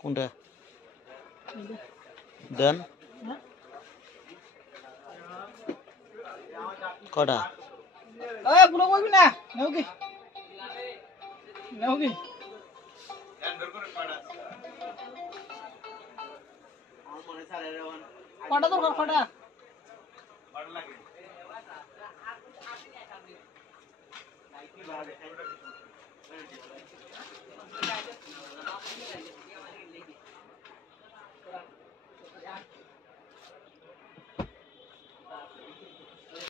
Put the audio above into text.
কোনটা দেন কটা পুরো বলবি না নেও কি কটা দরকার কটা